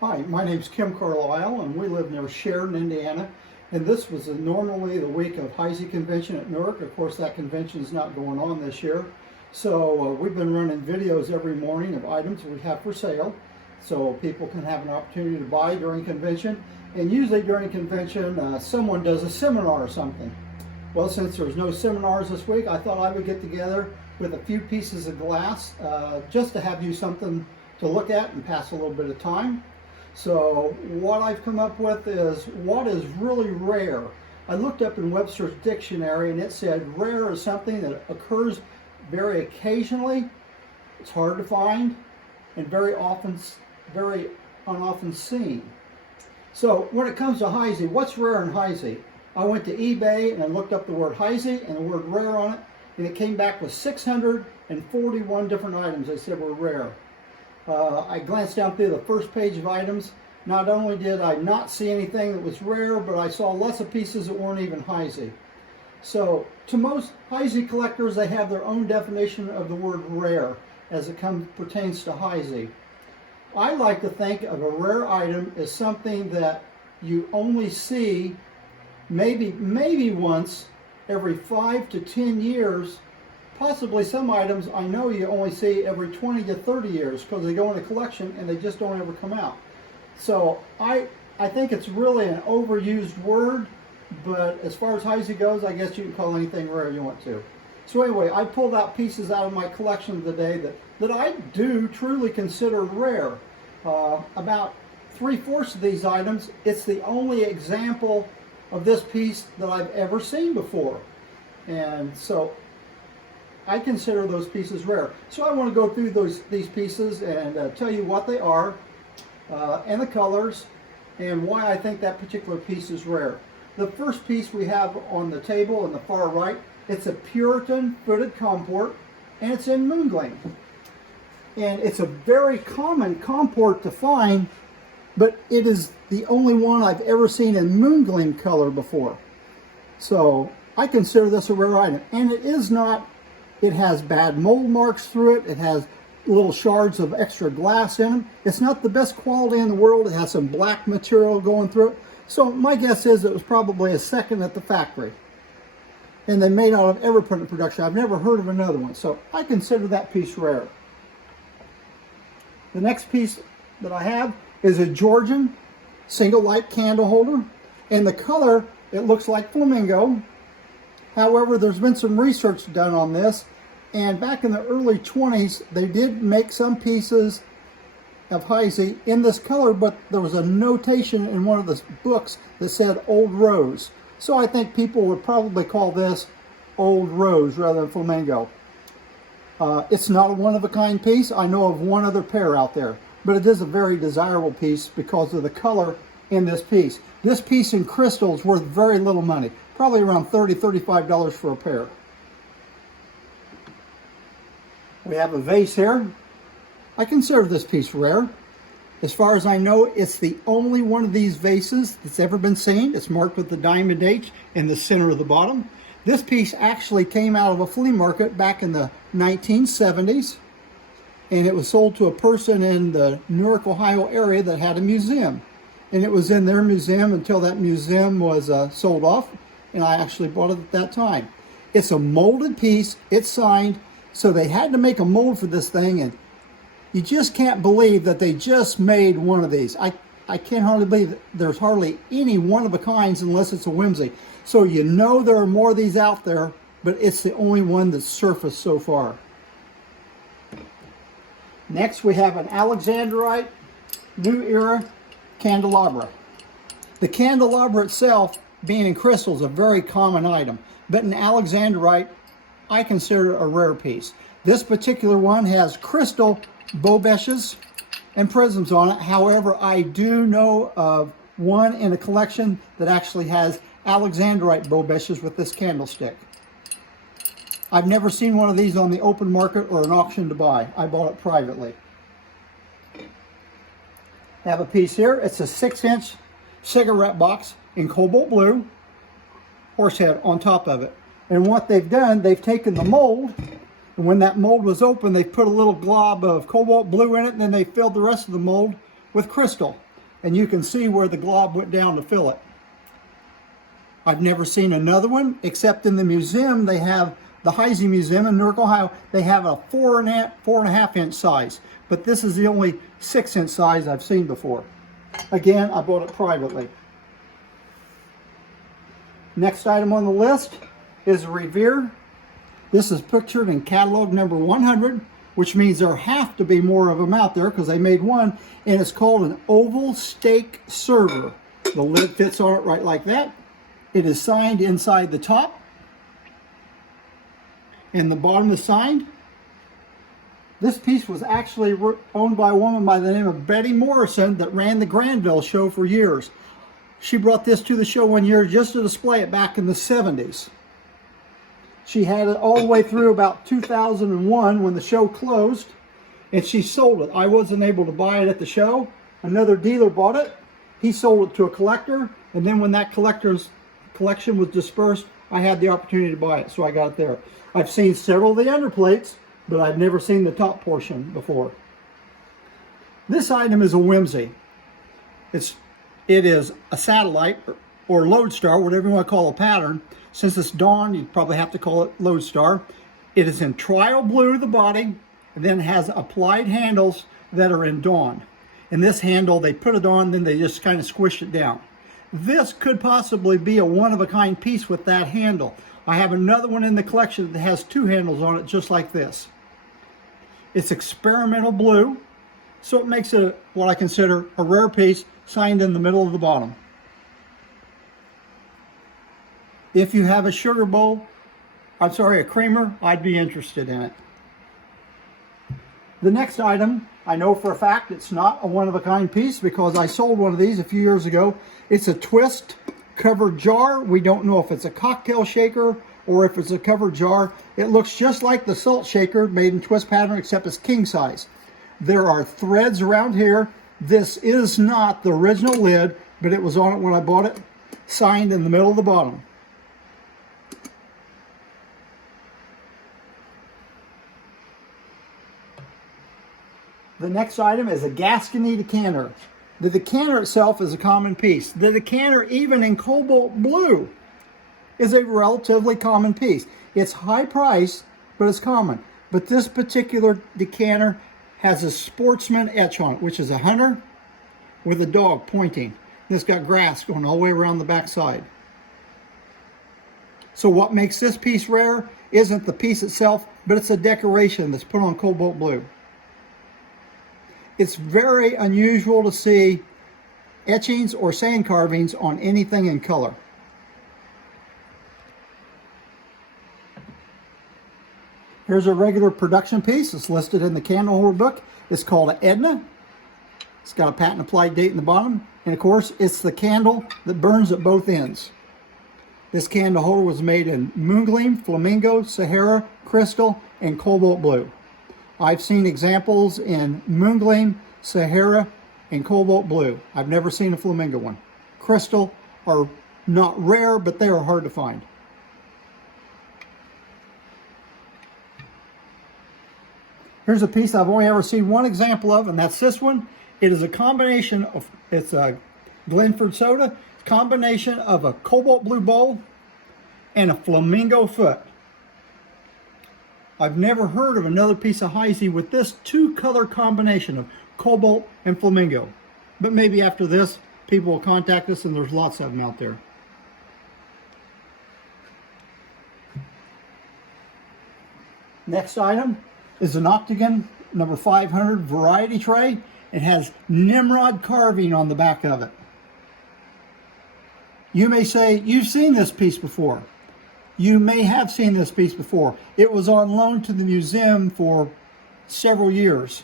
Hi, my name's Kim Carlisle and we live near Sheridan, Indiana. And this was normally the week of Heisey convention at Newark. Of course, that convention is not going on this year. So we've been running videos every morning of items we have for sale so people can have an opportunity to buy during convention. And usually during convention, someone does a seminar or something. Well, since there's no seminars this week, I thought I would get together with a few pieces of glass just to have you something to look at and pass a little bit of time. So what I've come up with is what is really rare. I looked up in Webster's dictionary and it said rare is something that occurs very occasionally, it's hard to find, and very unoften seen. So when it comes to Heisey, what's rare in Heisey? I went to eBay and I looked up the word Heisey and the word rare on it, and it came back with 641 different items they said were rare. I glanced down through the first page of items. Not only did I not see anything that was rare, but I saw lots of pieces that weren't even Heisey. So to most Heisey collectors, they have their own definition of the word rare as it pertains to Heisey. I like to think of a rare item as something that you only see maybe once every 5 to 10 years. Possibly some items I know you only see every 20 to 30 years because they go in a collection and they just don't ever come out. So I think it's really an overused word, but as far as Heisey goes, I guess you can call anything rare you want to. So anyway, I pulled out pieces out of my collection today that I do truly consider rare. About 3/4 of these items, it's the only example of this piece that I've ever seen before. And so I consider those pieces rare. So I want to go through these pieces and tell you what they are and the colors and why I think that particular piece is rare. The first piece we have on the table in the far right, it's a Puritan footed comport and it's in moongling. And it's a very common comport to find, but it is the only one I've ever seen in moongling color before. So I consider this a rare item, and it is not. It has bad mold marks through it. It has little shards of extra glass in them. It's not the best quality in the world. It has some black material going through it. So my guess is it was probably a second at the factory. And they may not have ever put it in production. I've never heard of another one. So I consider that piece rare. The next piece that I have is a Georgian single light candle holder. And the color, it looks like flamingo. However, there's been some research done on this, and back in the early 20s, they did make some pieces of Heisey in this color, but there was a notation in one of the books that said Old Rose. So I think people would probably call this Old Rose rather than flamingo. It's not a one-of-a-kind piece. I know of one other pair out there, but it is a very desirable piece because of the color in this piece. This piece in crystal is worth very little money. Probably around $30, $35 for a pair. We have a vase here. I consider this piece rare. As far as I know, it's the only one of these vases that's ever been seen. It's marked with the diamond H in the center of the bottom. This piece actually came out of a flea market back in the 1970s. And it was sold to a person in the Newark, Ohio area that had a museum. And it was in their museum until that museum was sold off. And I actually bought it at that time. It's a molded piece, it's signed, so they had to make a mold for this thing, and you just can't believe that they just made one of these. I can't hardly believe that there's hardly any one-of-a-kinds unless it's a whimsy. So you know there are more of these out there, but it's the only one that's surfaced so far. Next we have an Alexandrite New Era candelabra. The candelabra itself, being in crystal, is a very common item, but in Alexandrite, I consider it a rare piece. This particular one has crystal bobeshes and prisms on it. However, I do know of one in a collection that actually has Alexandrite bobeshes with this candlestick. I've never seen one of these on the open market or an auction to buy. I bought it privately. I have a piece here. It's a 6-inch cigarette box in cobalt blue, horsehead on top of it. And what they've done, they've taken the mold, and when that mold was open, they put a little glob of cobalt blue in it, and then they filled the rest of the mold with crystal. and you can see where the glob went down to fill it. I've never seen another one, except in the museum. They have the Heisey Museum in Newark, Ohio. They have a 4.5 inch size, but this is the only 6-inch size I've seen before. Again, I bought it privately. Next item on the list is a Revere. This is pictured in catalog number 100, which means there have to be more of them out there because they made one, and it's called an oval steak server. The lid fits on it right like that. It is signed inside the top, and the bottom is signed. This piece was actually owned by a woman by the name of Betty Morrison that ran the Granville show for years. She brought this to the show one year just to display it back in the 70s. She had it all the way through about 2001 when the show closed, and she sold it. I wasn't able to buy it at the show. Another dealer bought it. He sold it to a collector, and then when that collector's collection was dispersed, I had the opportunity to buy it, so I got it there. I've seen several of the underplates, but I've never seen the top portion before. This item is a whimsy. It is a satellite or lodestar, whatever you want to call a pattern. Since it's dawn, you probably have to call it lodestar. It is in trial blue, the body, and then it has applied handles that are in dawn. And this handle, they put it on, then they just kind of squish it down. This could possibly be a one-of-a-kind piece with that handle. I have another one in the collection that has 2 handles on it, just like this. It's experimental blue, so it makes it what I consider a rare piece, signed in the middle of the bottom. If you have a sugar bowl, a creamer, I'd be interested in it. The next item, I know for a fact it's not a one-of-a-kind piece because I sold one of these a few years ago. It's a twist covered jar. We don't know if it's a cocktail shaker or if it's a covered jar. It looks just like the salt shaker made in twist pattern, except it's king size. There are threads around here. This is not the original lid, but it was on it when I bought it, signed in the middle of the bottom. The next item is a Gascony decanter. The decanter itself is a common piece. The decanter, even in cobalt blue, is a relatively common piece. It's high price, but it's common. But this particular decanter has a sportsman etch on it, which is a hunter with a dog pointing. And it's got grass going all the way around the back side. So what makes this piece rare isn't the piece itself, but it's a decoration that's put on cobalt blue. It's very unusual to see etchings or sand carvings on anything in color. Here's a regular production piece. It's listed in the candle holder book. It's called an Edna. It's got a patent applied date in the bottom. And of course, it's the candle that burns at both ends. This candle holder was made in moongleam, flamingo, Sahara, crystal, and cobalt blue. I've seen examples in moongleam, Sahara, and cobalt blue. I've never seen a flamingo one. Crystal are not rare, but they are hard to find. Here's a piece I've only ever seen one example of, and that's this one. It is a combination of, it's a Glenford soda, combination of a cobalt blue bowl and a flamingo foot. I've never heard of another piece of Heisey with this 2-color combination of cobalt and flamingo. But maybe after this, people will contact us, and there's lots of them out there. Next item is an octagon number 500 variety tray. It has Nimrod carving on the back of it. You may say, you've seen this piece before. You may have seen this piece before. It was on loan to the museum for several years.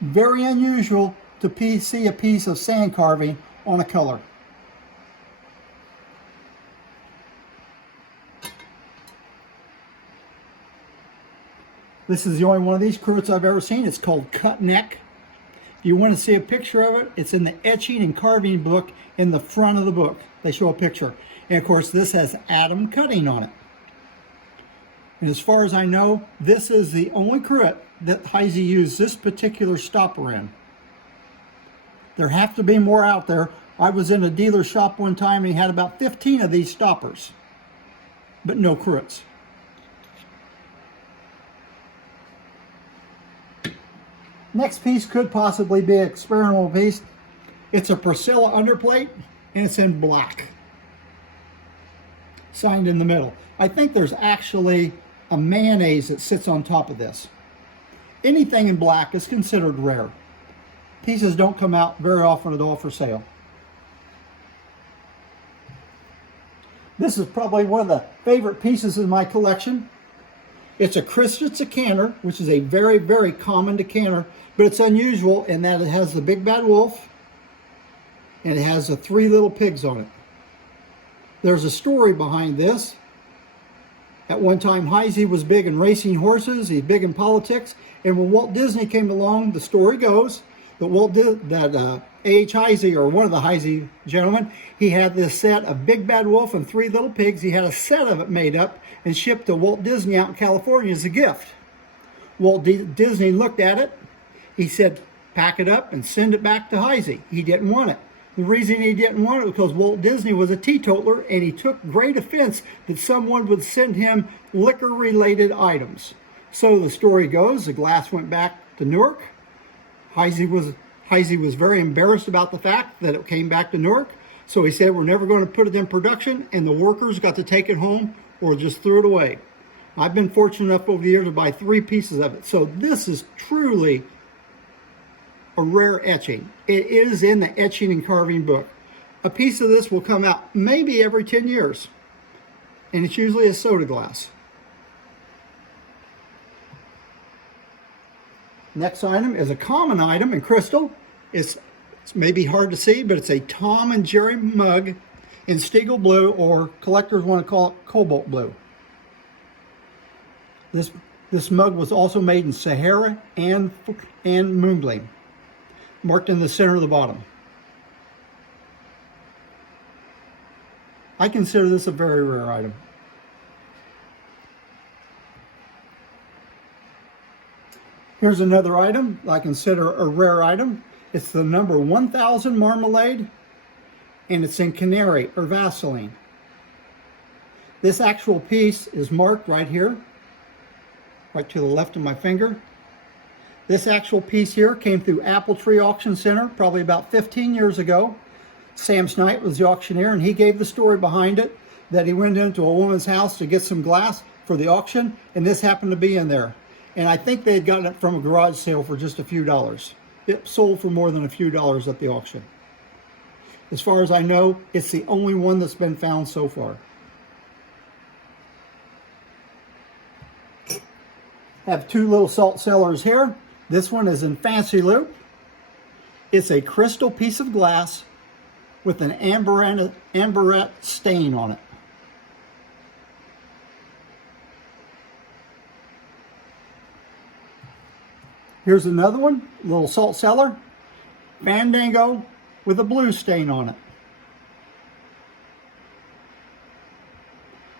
Very unusual to see a piece of sand carving on a color. This is the only one of these cruets I've ever seen. It's called cut neck. If you want to see a picture of it, it's in the etching and carving book in the front of the book. They show a picture. And of course, this has atom cutting on it. And as far as I know, this is the only cruet that Heisey used this particular stopper in. There have to be more out there. I was in a dealer shop one time and he had about 15 of these stoppers, but no cruets. Next piece could possibly be an experimental piece. It's a Priscilla underplate and it's in black, signed in the middle. I think there's actually a mayonnaise that sits on top of this. Anything in black is considered rare. Pieces don't come out very often at all for sale. This is probably one of the favorite pieces in my collection. It's a crystal decanter, which is a very, very common decanter, but it's unusual in that it has the big bad wolf and it has the 3 little pigs on it. There's a story behind this. At one time, Heisey was big in racing horses, he's big in politics, and when Walt Disney came along, the story goes that A.H. Heisey, or one of the Heisey gentlemen, he had this set of Big Bad Wolf and 3 Little Pigs. He had a set of it made up and shipped to Walt Disney out in California as a gift. Walt Disney looked at it. He said, pack it up and send it back to Heisey. He didn't want it. The reason he didn't want it was because Walt Disney was a teetotaler and he took great offense that someone would send him liquor-related items. So the story goes, the glass went back to Newark. Heisey was very embarrassed about the fact that it came back to Newark. So he said, we're never going to put it in production, and the workers got to take it home or just threw it away. I've been fortunate enough over the years to buy 3 pieces of it. So this is truly a rare etching. It is in the etching and carving book. A piece of this will come out maybe every 10 years, and it's usually a soda glass. Next item is a common item in crystal. It's maybe hard to see, but it's a Tom and Jerry mug in Stiegel blue, or collectors want to call it cobalt blue. This mug was also made in Sahara and Moongleam, marked in the center of the bottom. I consider this a very rare item. Here's another item I consider a rare item. It's the number 1000 marmalade, and it's in canary or Vaseline. This actual piece is marked right here, right to the left of my finger. This actual piece here came through Apple Tree Auction Center probably about 15 years ago. Sam Snight was the auctioneer, and he gave the story behind it, that he went into a woman's house to get some glass for the auction, and this happened to be in there. And I think they had gotten it from a garage sale for just a few dollars. It sold for more than a few dollars at the auction. As far as I know, it's the only one that's been found so far. Have 2 little salt cellars here. This one is in Fancy Loop. It's a crystal piece of glass with an amberette stain on it. Here's another one, little salt cellar, Fandango with a blue stain on it.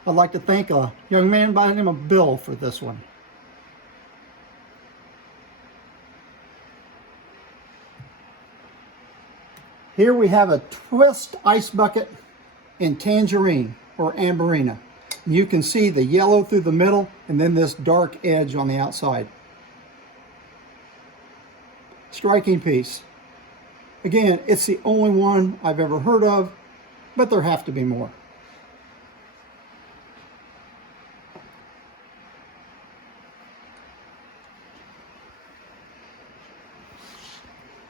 I'd like to thank a young man by the name of Bill for this one. Here we have a twist ice bucket in tangerine or amberina. You can see the yellow through the middle and then this dark edge on the outside. Striking piece. Again, it's the only one I've ever heard of, but there have to be more.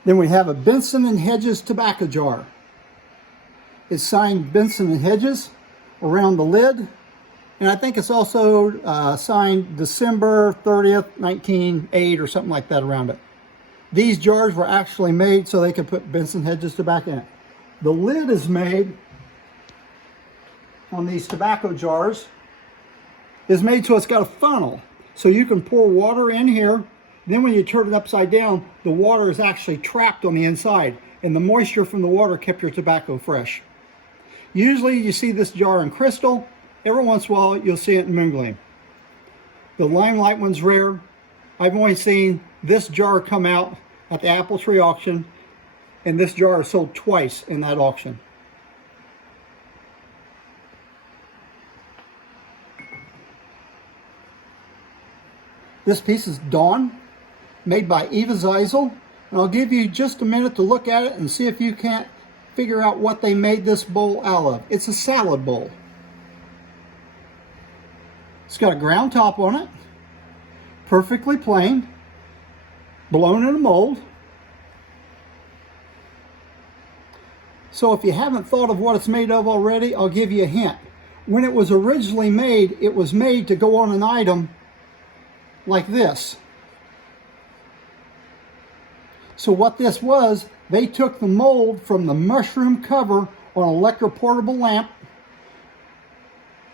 Then we have a Benson and Hedges tobacco jar. It's signed Benson and Hedges around the lid, and I think it's also signed December 30th, 1908 or something like that around it. These jars were actually made so they could put Benson Hedges tobacco in it. The lid is made on these tobacco jars, is made so it's got a funnel. So you can pour water in here. Then when you turn it upside down, the water is actually trapped on the inside, and the moisture from the water kept your tobacco fresh. Usually you see this jar in crystal. Every once in a while you'll see it in Moongleam. The limelight one's rare. I've only seen this jar come out at the apple tree auction, and this jar is sold twice in that auction. This piece is Dawn, made by Eva Zeisel, and I'll give you just a minute to look at it and see if you can't figure out what they made this bowl out of. It's a salad bowl. It's got a ground top on it, perfectly plain, blown in a mold. So if you haven't thought of what it's made of already, I'll give you a hint. When it was originally made, it was made to go on an item like this. So what this was, they took the mold from the mushroom cover on an electro portable lamp,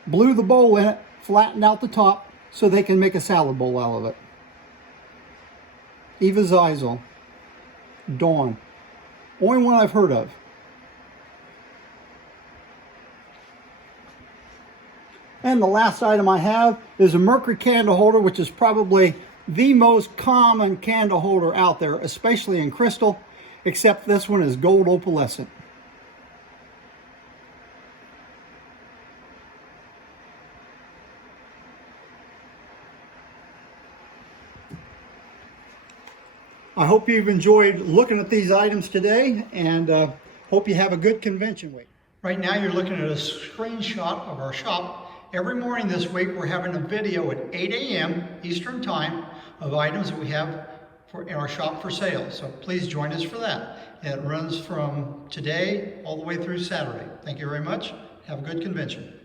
blew the bowl in it, flattened out the top so they can make a salad bowl out of it. Eva Zeisel, Dawn. Only one I've heard of. And the last item I have is a mercury candle holder, which is probably the most common candle holder out there, especially in crystal, except this one is gold opalescent. I hope you've enjoyed looking at these items today, and hope you have a good convention week. Right now you're looking at a screenshot of our shop. Every morning this week we're having a video at 8 a.m. Eastern Time of items that we have in our shop for sale. So please join us for that. It runs from today all the way through Saturday. Thank you very much. Have a good convention.